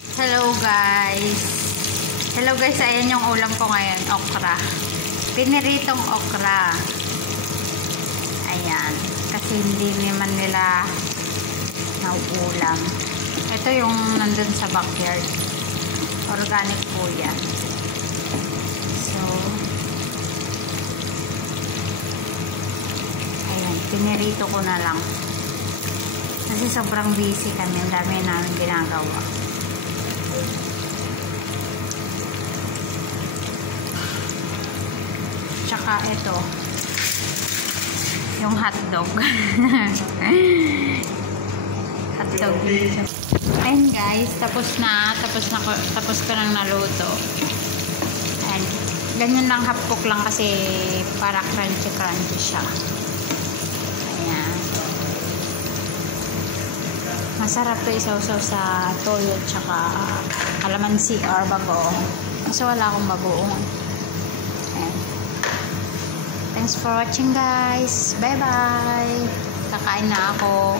Hello guys. Hello guys, ayan yung ulam ko ngayon, okra. Piniritong okra. Ayan, kasi hindi naman nila nauulam. Ito yung nandun sa backyard. Organic po yan. So, ayan, pinirito ko na lang. Kasi sobrang busy kami, ang dami namin ginagawa. Tsaka ito yung hotdog. Hotdog dito. Ayun guys, tapos ko nang naluto. And ganyan lang, hapok lang kasi para crunchy siya. Ayan. Masarap to isaw-saw sa toyo tsaka kalamansi or bagoong. Kasi wala akong bagoong. Ayan. Thanks for watching guys. Bye bye. Kakain na ako.